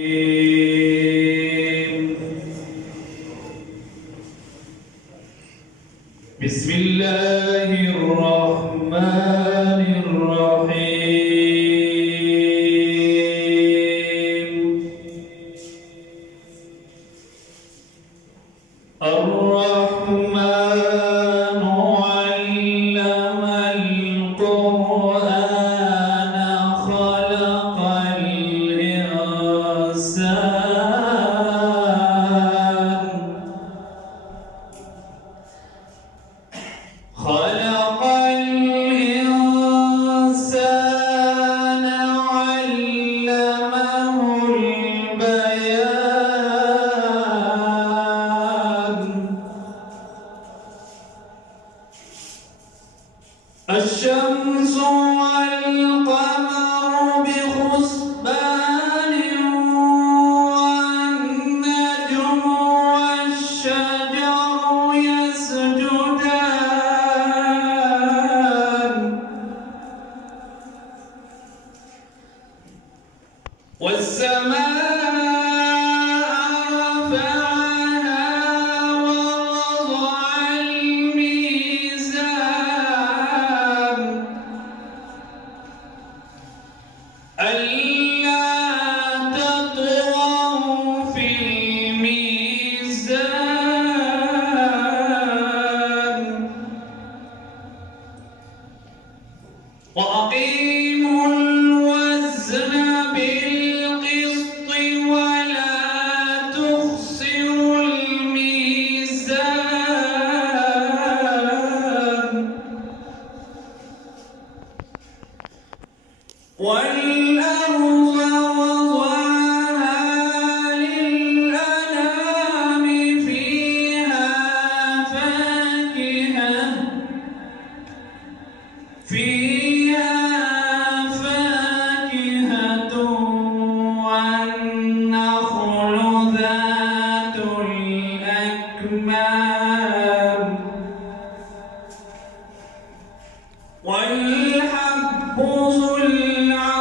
بسم الله الرحمن الرحيم. الرحمن علم القرآن خلق الإنسان علمه البيان. الشمس والقمر بحسبان والنجم والشجر يسجدان والسماء رفعها ووضع الميزان ألا تطغوا في الميزان وأقيموا الوزن بالقسط ولا تخسروا الميزان والأرض وضعها للأنام فيها فاكهة والنخل ذات الأكمام والحب ذو العصف